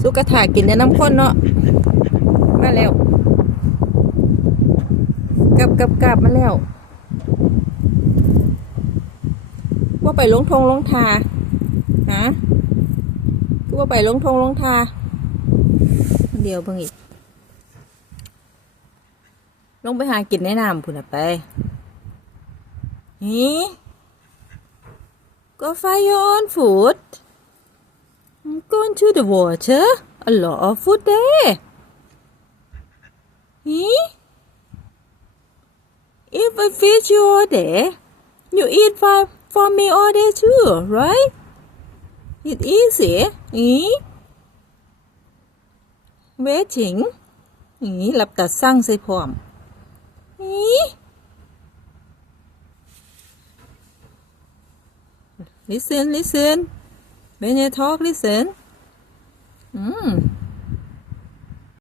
สุกระถากินในน้ำข้นเนาะมาแล้วกับมาแล้วว่าไปลงทงลงทาฮะก็ว่าไปลงทงลงทาเดียวเพิ่งอีกลงไปหากินในน้ำพุ่นไปนี่ก็ find your own food go into the water a lot of food there if I feed you all day you eat for me all day too right it's easy waiting หลับตาสั่งใส่พร้อมlisten when you talk listen